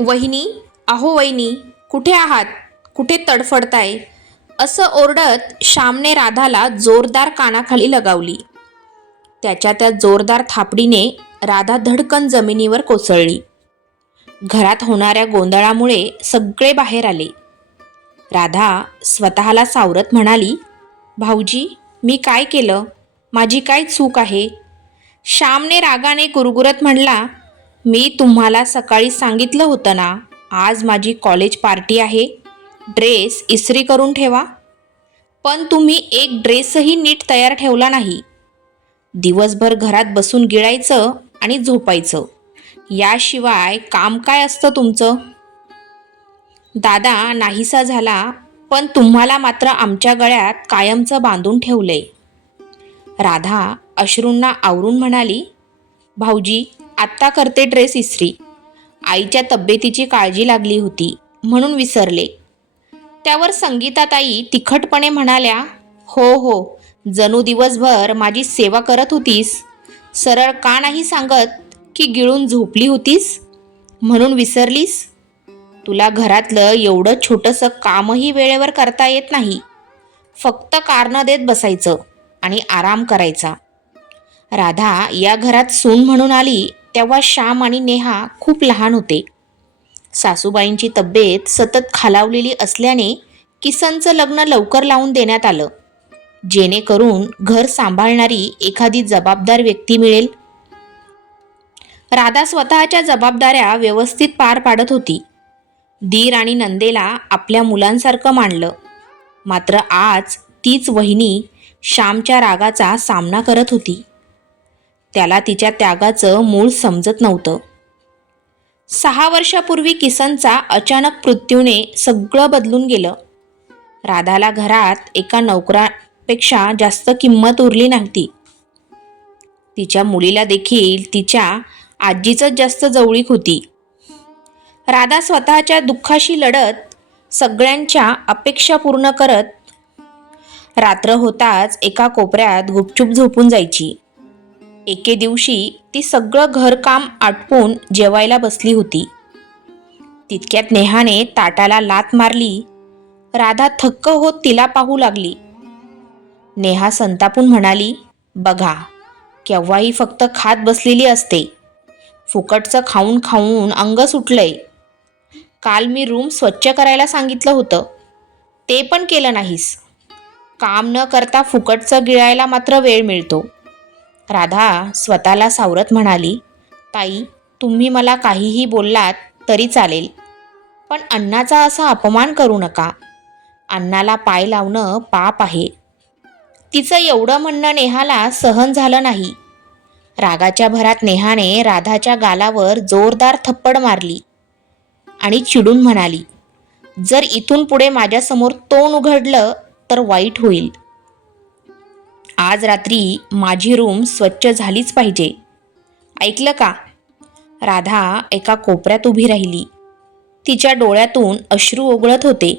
वहिनी, अहो वहिनी, कुठे आहात? कुठे तडफडताय? असं ओरडत श्यामने राधाला जोरदार कानाखाली लगावली. त्याच्या त्या जोरदार थापडीने राधा धडकन जमिनीवर कोसळली. घरात होणाऱ्या गोंधळामुळे सगळे बाहेर आले. राधा स्वतःला सावरत म्हणाली, भाऊजी, मी काय केलं? माझी काय चूक आहे? श्यामने रागाने गुरगुरत म्हणला, मी तुम्हाला सकाळी सांगितलं होतं ना, आज माझी कॉलेज पार्टी आहे, ड्रेस इस्त्री करून ठेवा. पण तुम्ही एक ड्रेसही नीट तयार ठेवला नाही. दिवसभर घरात बसून गिळायचं आणि झोपायचं, याशिवाय काम काय असतं तुमचं? दादा नाहीसा झाला, पण तुम्हाला मात्र आमच्या गळ्यात कायमचं बांधून ठेवलंय. राधा अश्रूंना आवरून म्हणाली, भाऊजी, आत्ता करते ड्रेस इस्त्री. आईच्या तब्येतीची काळजी लागली होती म्हणून विसरले. त्यावर संगीताताई तिखटपणे म्हणाल्या, हो हो, जणू दिवसभर माझी सेवा करत होतीस. सरळ का नाही सांगत की गिळून झोपली होतीस म्हणून विसरलीस? तुला घरातलं एवढं छोटंसं कामही वेळेवर करता येत नाही. फक्त कारणं देत बसायचं आणि आराम करायचा. राधा या घरात सून म्हणून आली तेव्हा श्याम आणि नेहा खूप लहान होते. सासूबाईंची तब्येत सतत खालावलेली असल्याने किसनचं लग्न लवकर लावून देण्यात आलं, जेणेकरून घर सांभाळणारी एखादी जबाबदार व्यक्ती मिळेल. राधा स्वतःच्या जबाबदाऱ्या व्यवस्थित पार पाडत होती. दीर आणि नंदेला आपल्या मुलांसारखं मानलं. मात्र आज तीच वहिनी श्यामच्या रागाचा सामना करत होती. त्याला तिच्या त्यागाचं मूळ समजत नव्हतं. 6 वर्षापूर्वी किसनचा अचानक मृत्यूने सगळं बदलून गेलं. राधाला घरात एका नोकरापेक्षा जास्त किंमत उरली नव्हती. तिच्या मुलीला देखील तिच्या आजीचंच जास्त जवळीक होती. राधा स्वतःच्या दुःखाशी लढत, सगळ्यांच्या अपेक्षा पूर्ण करत रात्र होताच एका कोपऱ्यात गुपचूप झोपून जायची. एके दिवशी ती सगळं घरकाम आटपून जेवायला बसली होती. तितक्यात नेहाने ताटाला लाथ मारली. राधा थक्क होत तिला पाहू लागली. नेहा संतापून म्हणाली, बघा, केव्हाही फक्त खात बसलेली असते. फुकटचं खाऊन खाऊन अंग सुटलंय. काल मी रूम स्वच्छ करायला सांगितलं होतं, ते पण केलं नाहीस. काम न करता फुकटचं गिळायला मात्र वेळ मिळतो. राधा स्वतःला सावरत म्हणाली, ताई, तुम्ही मला काहीही बोललात तरी चालेल, पण अन्नाचा असा अपमान करू नका. अन्नाला पाय लावणं पाप आहे. तिचं एवढं म्हणणं नेहाला सहन झालं नाही. रागाच्या भरात नेहाने राधाच्या गालावर जोरदार थप्पड मारली आणि चिडून म्हणाली, जर इथून पुढे माझ्यासमोर तोंड उघडलं तर वाईट होईल. आज रात्री माझी रूम स्वच्छ झालीच पाहिजे, ऐकलं का? राधा एका कोपऱ्यात उभी राहिली. तिच्या डोळ्यातून अश्रू ओघळत होते.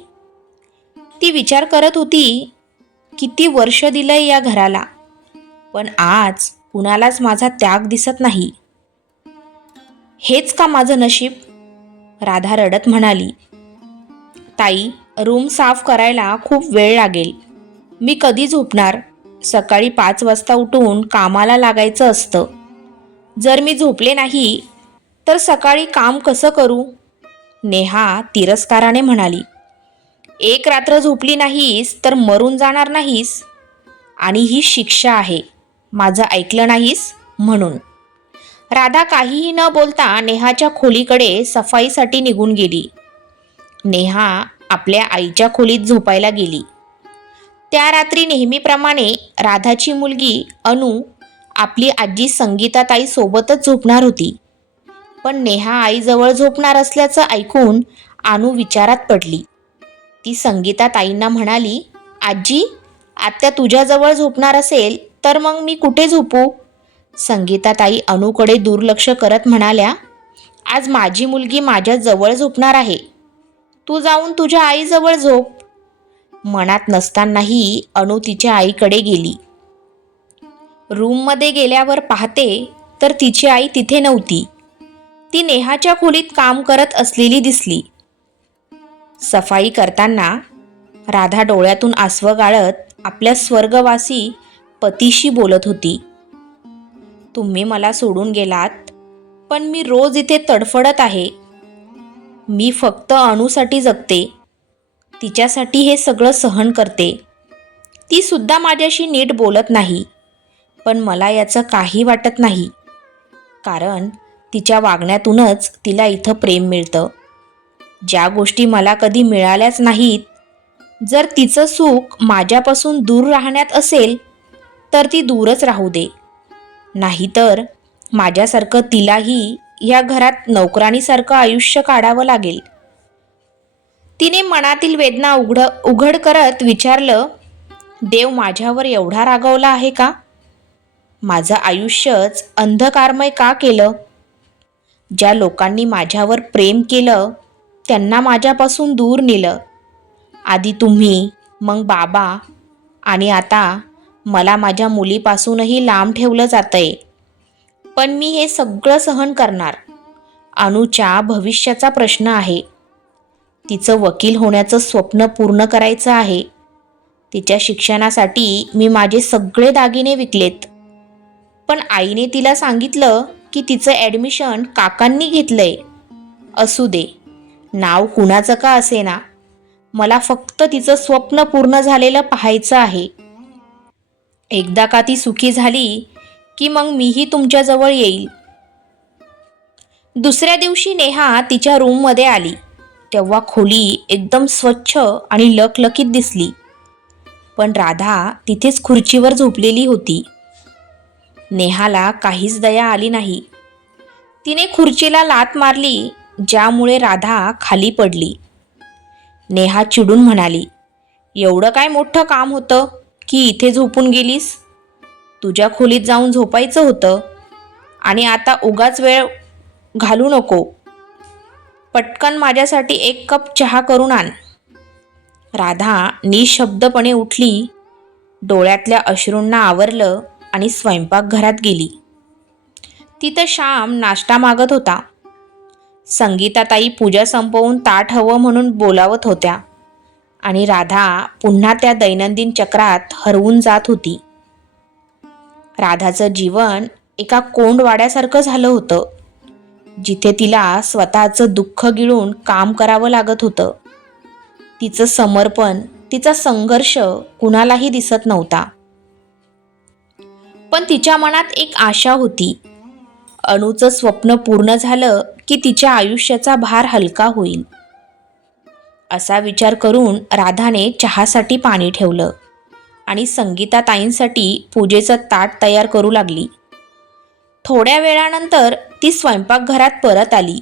ती विचार करत होती, किती वर्ष दिलंय या घराला, पण आज कुणालाच माझा त्याग दिसत नाही. हेच का माझं नशीब? राधा रडत म्हणाली, ताई, रूम साफ करायला खूप वेळ लागेल. मी कधी झोपणार? सकाळी 5 वाजता उठून कामाला लागायचं असतं. जर मी झोपले नाही तर सकाळी काम कसं करू? नेहा तिरस्काराने म्हणाली, एक रात्र झोपली नाहीस तर मरून जाणार नाहीस, आणि ही शिक्षा आहे माझं ऐकलं नाहीस म्हणून. राधा काहीही न बोलता नेहाच्या खोलीकडे सफाईसाठी निघून गेली. नेहा आपल्या आईच्या खोलीत झोपायला गेली. त्या रात्री नेहमीप्रमाणे राधाची मुलगी अनु आपली आजी संगीताताई सोबतच झोपणार होती. पण नेहा आईजवळ झोपणार असल्याचं ऐकून अनु विचारात पडली. ती संगीताताईंना म्हणाली, आजी, आत्या तुझ्याजवळ झोपणार असेल तर मग मी कुठे झोपू? संगीताताई अनुकडे दुर्लक्ष करत म्हणाल्या, आज माझी मुलगी माझ्या जवळ झोपणार आहे. तू जाऊन तुझ्या आईजवळ झोप. मनात नसतानाही अनु तिच्या आईकडे गेली. रूममध्ये गेल्यावर पाहते तर तिची आई तिथे नव्हती. ती नेहाच्या खोलीत काम करत असलेली दिसली. सफाई करताना राधा डोळ्यातून आसवं गाळत आपल्या स्वर्गवासी पतीशी बोलत होती. तुम्ही मला सोडून गेलात, पण मी रोज इथे तडफडत आहे. मी फक्त अणूसाठी जगते, तिच्यासाठी हे सगळं सहन करते. ती सुद्धा माझ्याशी नीट बोलत नाही, पण मला याचं काही वाटत नाही, कारण तिच्या वागण्यातूनच तिला इथं प्रेम मिळतं. ज्या गोष्टी मला कधी मिळाल्याच नाहीत, जर तिचं सुख माझ्यापासून दूर राहण्यात असेल तर ती दूरच राहू दे. नाहीतर माझ्यासारखं तिलाही या घरात नोकरानीसारखं आयुष्य काढावं लागेल. तिने मनातील वेदना उघड करत विचारलं, देव माझ्यावर एवढा रागावला आहे का? माझं आयुष्यच अंधकारमय का केलं? ज्या लोकांनी माझ्यावर प्रेम केलं त्यांना माझ्यापासून दूर नेलं. आधी तुम्ही, मग बाबा, आणि आता मला माझ्या मुलीपासूनही लांब ठेवलं जातंय. पण मी हे सगळं सहन करणार. अनूच्या भविष्याचा प्रश्न आहे. तिचं वकील होण्याचं स्वप्न पूर्ण करायचं आहे. तिच्या शिक्षणासाठी मी माझे सगळे दागिने विकलेत. पण आईने तिला सांगितलं की तिचं ॲडमिशन काकांनी घेतलंय. असू दे, नाव कुणाचं का असेना, मला फक्त तिचं स्वप्न पूर्ण झालेलं पाहायचं आहे. एकदा का ती सुखी झाली की मग मीही तुमच्याजवळ येईल. दुसऱ्या दिवशी नेहा तिच्या रूममध्ये आली तेव्हा खोली एकदम स्वच्छ आणि लकलकीत दिसली. पण राधा तिथेच खुर्चीवर झोपलेली होती. नेहाला काहीच दया आली नाही. तिने खुर्चीला लाथ मारली, ज्यामुळे राधा खाली पडली. नेहा चिडून म्हणाली, एवढं काय मोठं काम होतं की इथे झोपून गेलीस? तुझ्या खोलीत जाऊन झोपायचं होतं. आणि आता उगाच वेळ घालू नको. पटकन माझ्यासाठी एक कप चहा करून आण. राधा निशब्दपणे उठली, डोळ्यातल्या अश्रूंना आवरलं आणि स्वयंपाकघरात गेली. तिथं श्याम नाश्ता मागत होता. संगीताताई पूजा संपवून ताट हवं म्हणून बोलावत होत्या आणि राधा पुन्हा त्या दैनंदिन चक्रात हरवून जात होती. राधाचं जीवन एका कोंडवाड्यासारखं झालं होतं, जिथे तिला स्वतःचं दुःख गिळून काम करावं लागत होतं. तिचं समर्पण, तिचा संघर्ष कुणालाही दिसत नव्हता. पण तिच्या मनात एक आशा होती. अणूचं स्वप्न पूर्ण झालं की तिच्या आयुष्याचा भार हलका होईल. असा विचार करून राधाने चहासाठी पाणी ठेवलं आणि संगीताताईंसाठी पूजेचं ताट तयार करू लागली. थोड्या वेळानंतर ती स्वयंपाकघरात परत आली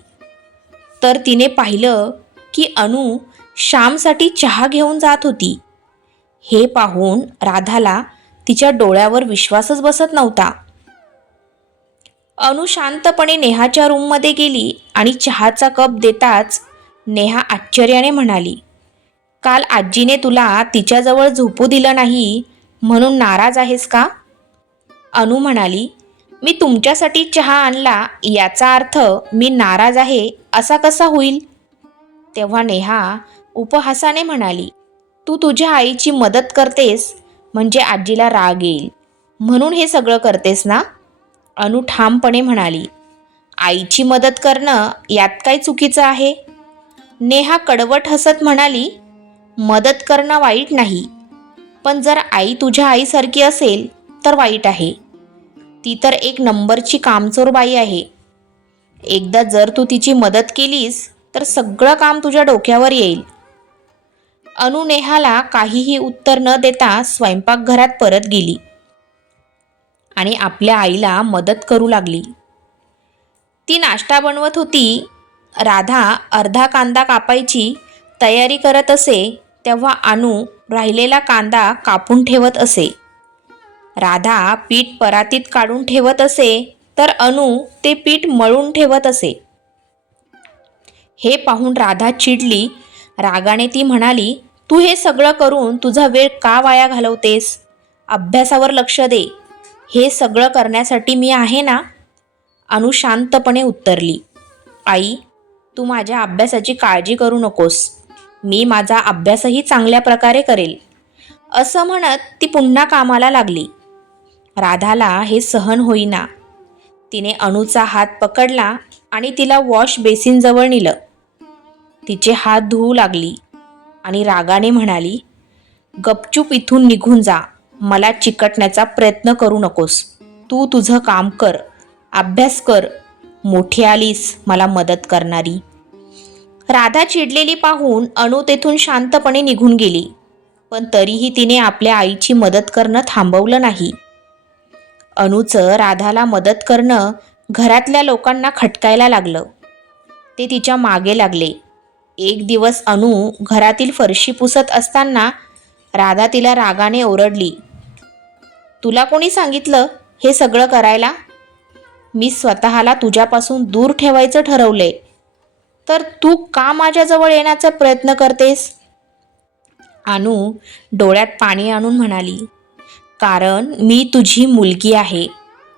तर तिने पाहिलं की अणू श्यामसाठी चहा घेऊन जात होती. हे पाहून राधाला तिच्या डोळ्यावर विश्वासच बसत नव्हता. अणू शांतपणे नेहाच्या रूममध्ये गेली आणि चहाचा कप देताच नेहा आश्चर्याने म्हणाली, काल आजीने तुला तिच्याजवळ झोपू दिलं नाही म्हणून नाराज आहेस का? अणू म्हणाली, मी तुमच्यासाठी चहा आणला याचा अर्थ मी नाराज आहे असा कसा होईल? तेव्हा नेहा उपहासाने म्हणाली, तू तुझ्या आईची मदत करतेस म्हणजे आजीला राग येईल म्हणून हे सगळं करतेस ना? अणू ठामपणे म्हणाली, आईची मदत करणं यात काय चुकीचं आहे? नेहा कडवट हसत म्हणाली, मदत करणं वाईट नाही, पण जर आई तुझ्या आईसारखी असेल तर वाईट आहे. ती तर एक नंबरची कामचोर बाई आहे. एकदा जर तू तिची मदत केलीस तर सगळं काम तुझ्या डोक्यावर येईल. अणू नेहाला काहीही उत्तर न देता स्वयंपाकघरात परत गेली आणि आपल्या आईला मदत करू लागली. ती नाश्ता बनवत होती. राधा अर्धा कांदा कापायची तयारी करत असे तेव्हा अणू राहिलेला कांदा कापून ठेवत असे. राधा पीठ परातीत काढून ठेवत असे तर अणू ते पीठ मळून ठेवत असे. हे पाहून राधा चिडली. रागाने ती म्हणाली, तू हे सगळं करून तुझा वेळ का वाया घालवतेस? अभ्यासावर लक्ष दे. हे सगळं करण्यासाठी मी आहे ना? अणू शांतपणे उत्तरली. आई, तू माझ्या अभ्यासाची काळजी करू नकोस. मी माझा अभ्यासही चांगल्या प्रकारे करेल, असं म्हणत ती पुन्हा कामाला लागली. राधाला हे सहन होईना. तिने अनूचा हात पकडला आणि तिला वॉश बेसिनजवळ नेलं. तिचे हात धुवू लागली आणि रागाने म्हणाली, गपचूप इथून निघून जा. मला चिकटण्याचा प्रयत्न करू नकोस. तू तुझं काम कर, अभ्यास कर. मोठी आलीस मला मदत करणारी. राधा चिडलेली पाहून अनु तेथून शांतपणे निघून गेली. पण तरीही तिने आपल्या आईची मदत करणं थांबवलं नाही. अनुचं राधाला मदत करणं घरातल्या लोकांना खटकायला लागलं. ते तिच्या मागे लागले. एक दिवस अनु घरातील फरशी पुसत असताना राधा तिला रागाने ओरडली, तुला कोणी सांगितलं हे सगळं करायला? मी स्वतःला तुझ्यापासून दूर ठेवायचं ठरवलंय, तर तू का माझ्याजवळ येण्याचा प्रयत्न करतेस? अनु डोळ्यात पाणी आणून म्हणाली, कारण मी तुझी मुलगी आहे.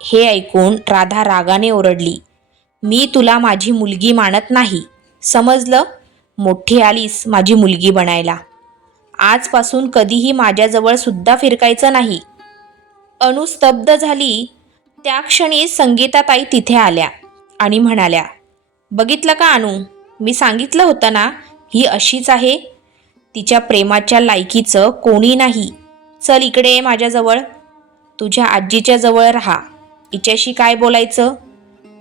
हे ऐकून राधा रागाने ओरडली, मी तुला माझी मुलगी मानत नाही, समजलं? मोठी आलीस माझी मुलगी बनायला. आजपासून कधीही माझ्याजवळ सुद्धा फिरकायचं नाही. अनु स्तब्ध झाली. त्या क्षणी संगीताताई तिथे आल्या आणि म्हणाल्या, बघितलं का अनु, मी सांगितलं होतं ना, ही अशीच आहे. तिच्या प्रेमाच्या लायकीचं कोणी नाही. चल इकडे ये माझ्याजवळ. तुझ्या आजीच्या जवळ राहा. हिच्याशी काय बोलायचं?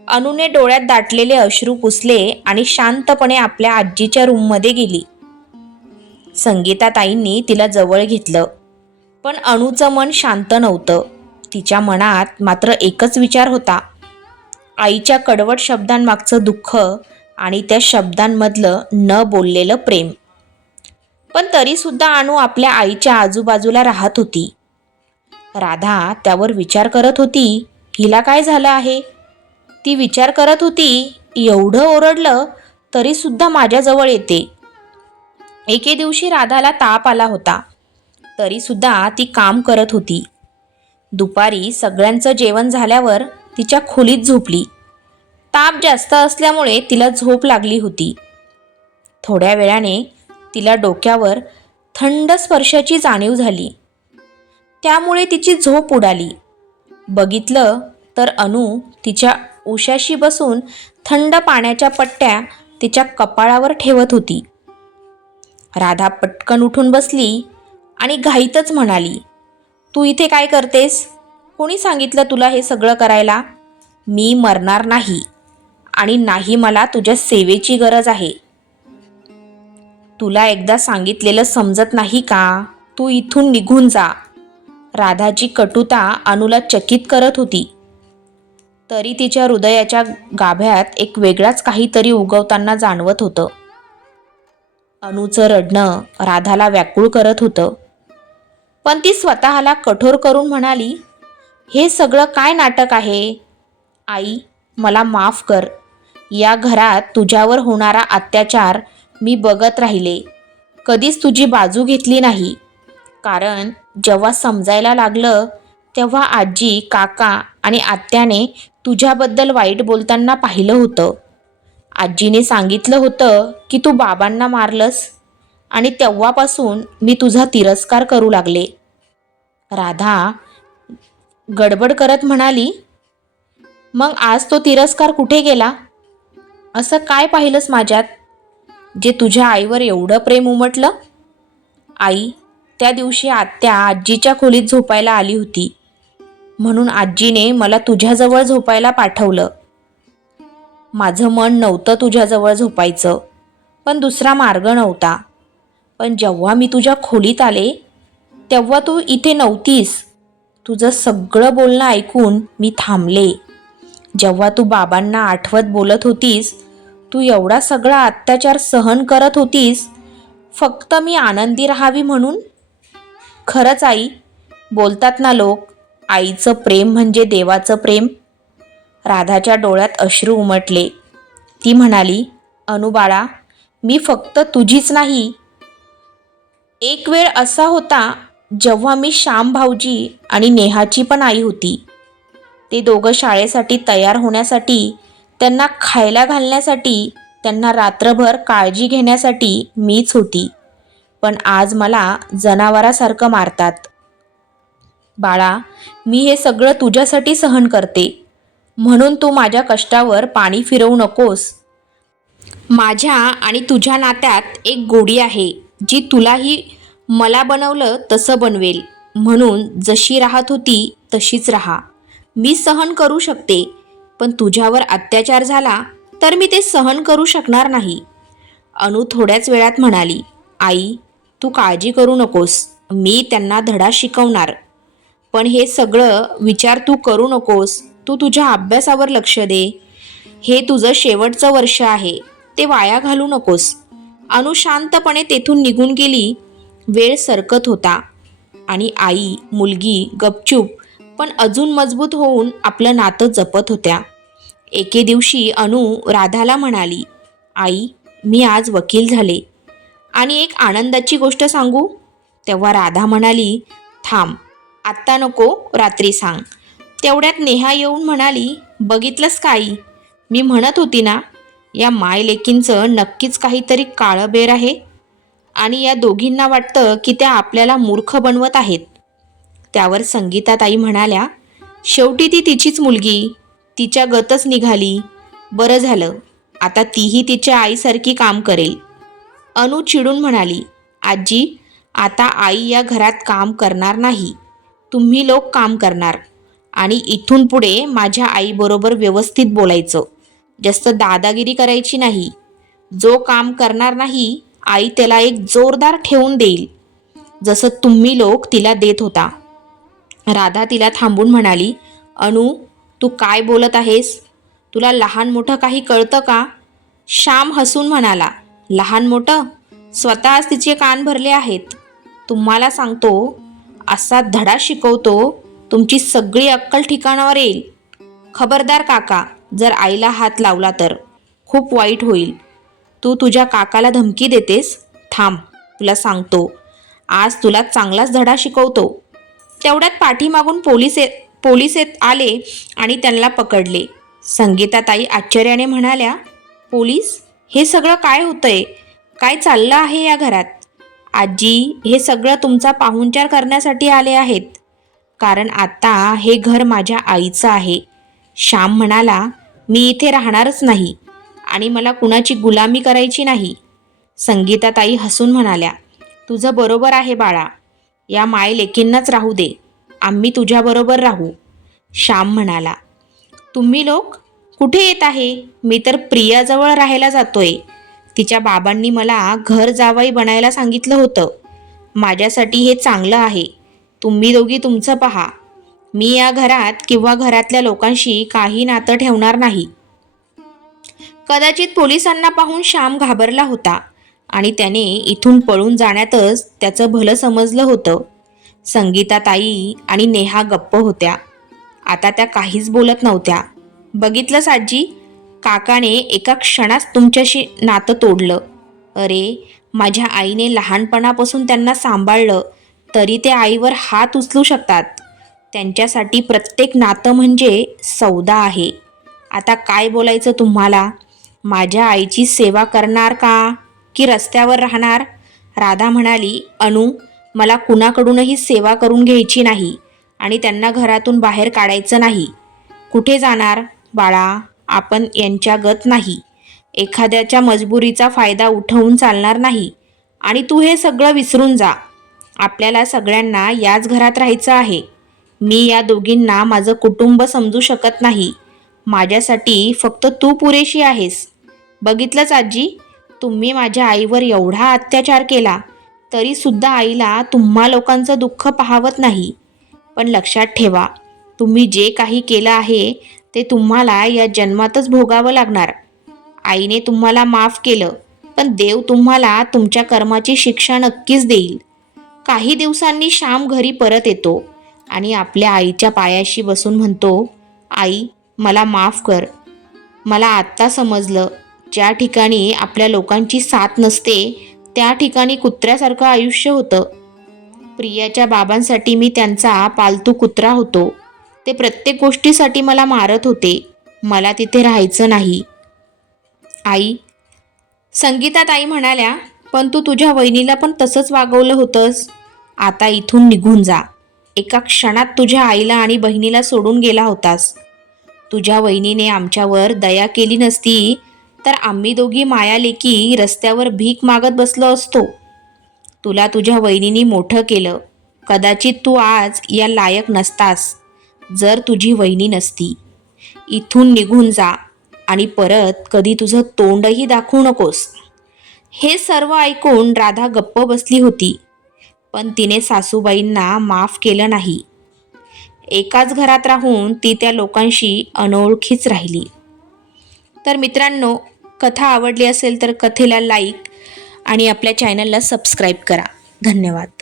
अनुने डोळ्यात दाटलेले अश्रू पुसले आणि शांतपणे आपल्या आजीच्या रूममध्ये गेली. संगीताताईंनी तिला जवळ घेतलं. पण अनुचं मन शांत नव्हतं. तिच्या मनात मात्र एकच विचार होता, आईच्या कडवट शब्दांमागचं दुःख आणि त्या शब्दांमधलं न बोललेलं प्रेम. पण तरीसुद्धा अनु आपल्या आईच्या आजूबाजूला राहत होती. राधा त्यावर विचार करत होती, हिला काय झालं आहे? ती विचार करत होती, एवढं ओरडलं तरीसुद्धा माझ्याजवळ येते. एके दिवशी राधाला ताप आला होता. तरीसुद्धा ती काम करत होती. दुपारी सगळ्यांचं जेवण झाल्यावर तिच्या खोलीत झोपली. ताप जास्त असल्यामुळे तिला झोप लागली होती. थोड्या वेळाने तिला डोक्यावर थंड स्पर्शाची जाणीव झाली. त्यामुळे तिची झोप उडाली. बघितलं तर अनु तिच्या उशाशी बसून थंड पाण्याच्या पट्ट्या तिच्या कपाळावर ठेवत होती. राधा पटकन उठून बसली आणि घाईतच म्हणाली, तू इथे काय करतेस? कोणी सांगितलं तुला हे सगळं करायला? मी मरणार नाही आणि नाही मला तुझ्या सेवेची गरज आहे. तुला एकदा सांगितलेलं समजत नाही का? तू इथून निघून जा. राधाची कटुता अनुला चकित करत होती. तरी तिच्या हृदयाच्या गाभ्यात एक वेगळाच काहीतरी उगवताना जाणवत होतं. अनुचं रडणं राधाला व्याकुळ करत होतं. पण ती स्वतःला कठोर करून म्हणाली, हे सगळं काय नाटक आहे? आई, मला माफ कर. या घरात तुझ्यावर होणारा अत्याचार मी बघत राहिले. कधीच तुझी बाजू घेतली नाही. कारण जेव्हा समजायला लागलं तेव्हा आजी, काका आणि आत्याने तुझ्याबद्दल वाईट बोलताना पाहिलं होतं. आजीने सांगितलं होतं की तू बाबांना मारलंस आणि तेव्हापासून मी तुझा तिरस्कार करू लागले. राधा गडबड करत म्हणाली, मग आज तो तिरस्कार कुठे गेला? असं काय पाहिलंस माझ्यात जे तुझ्या आईवर एवढं प्रेम उमटलं? आई, त्या दिवशी आत्या आजीच्या खोलीत झोपायला आली होती, म्हणून आजीने मला तुझ्याजवळ झोपायला पाठवलं. माझं मन नव्हतं तुझ्याजवळ झोपायचं, पण दुसरा मार्ग नव्हता. पण जेव्हा मी तुझ्या खोलीत आले तेव्हा तू इथे नव्हतीस. तुझं सगळं बोलणं ऐकून मी थांबले. जेव्हा तू बाबांना आठवत बोलत होतीस, तू एवढा सगळा अत्याचार सहन करत होतीस फक्त मी आनंदी राहावी म्हणून. खरंच आई, बोलतात ना लोक, आईचं प्रेम म्हणजे देवाचं प्रेम. राधाच्या डोळ्यात अश्रू उमटले. ती म्हणाली, अनु बाळा, मी फक्त तुझीच नाही. एक वेळ असा होता जेव्हा मी श्याम भाऊजी आणि नेहाची पण आई होती. ते दोघं शाळेसाठी तयार होण्यासाठी त्यांना खायला घालण्यासाठी, त्यांना रात्रभर काळजी घेण्यासाठी मीच होती. पण आज मला जनावरासारखं मारतात. बाळा, मी हे सगळं तुझ्यासाठी सहन करते, म्हणून तू माझ्या कष्टावर पाणी फिरवू नकोस. माझ्या आणि तुझ्या नात्यात एक गोडी आहे, जी तुलाही मला बनवलं तसं बनवेल. म्हणून जशी राहत होती तशीच राहा. मी सहन करू शकते, पण तुझ्यावर अत्याचार झाला तर मी ते सहन करू शकणार नाही. अनु थोड्याच वेळात म्हणाली, आई, तू काळजी करू नकोस, मी त्यांना धडा शिकवणार. पण हे सगळं विचार तू करू नकोस. तू तुझ्या अभ्यासावर लक्ष दे. हे तुझं शेवटचं वर्ष आहे, ते वाया घालू नकोस. अनु शांतपणे तेथून निघून गेली. वेळ सरकत होता आणि आई मुलगी गपचूप पण अजून मजबूत होऊन आपलं नातं जपत होत्या. एके दिवशी अनु राधाला म्हणाली, आई, मी आज वकील झाले आणि एक आनंदाची गोष्ट सांगू. तेव्हा राधा म्हणाली, थांब, आत्ता नको, रात्री सांग. तेवढ्यात नेहा येऊन म्हणाली, बघितलंस का आई, मी म्हणत होती ना, या मायलेकींचं नक्कीच काहीतरी काळं बेर आहे आणि या दोघींना वाटतं की त्या आपल्याला मूर्ख बनवत आहेत. त्यावर संगीताताई म्हणाल्या, शेवटी ती तिचीच मुलगी, तिच्या गतच निघाली. बरं झालं, आता तीही तिच्या आईसारखी काम करेल. अनु चिडून म्हणाली, आजी, आता आई या घरात काम करणार नाही, तुम्ही लोक काम करणार. आणि इथून पुढे माझ्या आईबरोबर व्यवस्थित बोलायचं, जास्त दादागिरी करायची नाही. जो काम करणार नाही, आई त्याला एक जोरदार ठेवून देईल, जसं तुम्ही लोक तिला देत होता. राधा तिला थांबून म्हणाली, अनु, तू काय बोलत आहेस? तुला लहान मोठं काही कळतं का? श्याम हसून म्हणाला, लहान मोठं? स्वतःच तिचे कान भरले आहेत. तुम्हाला सांगतो, असा धडा शिकवतो, तुमची सगळी अक्कल ठिकाणावर येईल. खबरदार काका, जर आईला हात लावला तर खूप वाईट होईल. तू तुझ्या काकाला धमकी देतेस? थांब, तुला सांगतो, आज तुला चांगलाच धडा शिकवतो. तेवढ्यात पाठीमागून पोलीस येत आले आणि त्यांना पकडले. संगीताताई आश्चर्याने म्हणाल्या, पोलीस? हे सगळं काय होतंय? काय चाललं आहे या घरात? आजी, हे सगळं तुमचा पाहुणचार करण्यासाठी आले आहेत, कारण आता हे घर माझ्या आईचं आहे. श्याम म्हणाला, मी इथे राहणारच नाही आणि मला कुणाची गुलामी करायची नाही. संगीताताई हसून म्हणाल्या, तुझं बरोबर आहे बाळा, या मायलेकींनाच राहू दे, आम्ही तुझ्याबरोबर राहू. श्याम म्हणाला, तुम्ही लोक कुठे येत आहे? मी तर प्रियाजवळ राहायला जातोय. तिच्या बाबांनी मला घर जावई बनायला सांगितलं होतं. माझ्यासाठी हे चांगलं आहे. तुम्ही दोघी तुमचं पहा. मी या घरात किंवा घरातल्या लोकांशी काही नातं ठेवणार नाही. कदाचित पोलिसांना पाहून श्याम घाबरला होता आणि त्याने इथून पळून जाण्यातच त्याचं भलं समजलं होतं. संगीताताई आणि नेहा गप्प होत्या. आता त्या काहीच बोलत नव्हत्या. बघितलंस आजी, काकाने एका क्षणात तुमच्याशी नातं तोडलं. अरे, माझ्या आईने लहानपणापासून त्यांना सांभाळलं, तरी ते आईवर हात उचलू शकतात. त्यांच्यासाठी प्रत्येक नातं म्हणजे सौदा आहे. आता काय बोलायचं तुम्हाला? माझ्या आईची सेवा करणार का की रस्त्यावर राहणार? राधा म्हणाली, अनु, मला कुणाकडूनही सेवा करून घ्यायची नाही आणि त्यांना घरातून बाहेर काढायचं नाही. कुठे जाणार बाळा? आपण यांच्या गत नाही. एखाद्याच्या मजबुरीचा फायदा उठवून चालणार नाही. आणि तू हे सगळं विसरून जा. आपल्याला सगळ्यांना याच घरात राहायचं आहे. मी या दोघींना माझं कुटुंब समजू शकत नाही. माझ्यासाठी फक्त तू पुरेशी आहेस. बघितलंच आजी, तुम्ही माझ्या आईवर एवढा अत्याचार केला, तरीसुद्धा आईला तुम्हा लोकांचं दुःख पाहावत नाही. पण लक्षात ठेवा, तुम्ही जे काही केलं आहे ते तुम्हाला या जन्मातच भोगावं लागणार. आईने तुम्हाला माफ केलं, पण देव तुम्हाला तुमच्या कर्माची शिक्षा नक्कीच देईल. काही दिवसांनी श्याम घरी परत येतो आणि आपल्या आईच्या पायाशी बसून म्हणतो, आई, मला माफ कर. मला आत्ता समजलं, ज्या ठिकाणी आपल्या लोकांची साथ नसते त्या ठिकाणी कुत्र्यासारखं आयुष्य होतं. प्रियाच्या बाबांसाठी मी त्यांचा पालतू कुत्रा होतो. ते प्रत्येक गोष्टीसाठी मला मारत होते. मला तिथे राहायचं नाही. आई, संगीताताई म्हणाल्या, पण तू तुझ्या वहिनीला पण तसंच वागवलं होतंस. आता इथून निघून जा. एका क्षणात तुझ्या आईला आणि बहिणीला सोडून गेला होतास. तुझ्या वहिनीने आमच्यावर दया केली नसती तर आम्ही दोघी मायालेकी रस्त्यावर भीक मागत बसलो असतो. तुला तुझ्या वहिनीने मोठं केलं. कदाचित तू आज या लायक नसतास जर तुझी वहिनी नसती. इथून निघून जा आणि परत कधी तुझं तोंडही दाखवू नकोस. हे सर्व ऐकून राधा गप्प बसली होती, पण तिने सासूबाईंना माफ केलं नाही. एकाच घरात राहून ती त्या लोकांशी अनोळखीच राहिली. तर मित्रांनो, कथा आवडली असेल तर कथेला लाईक आणि आपल्या चॅनलला सबस्क्राईब करा. धन्यवाद.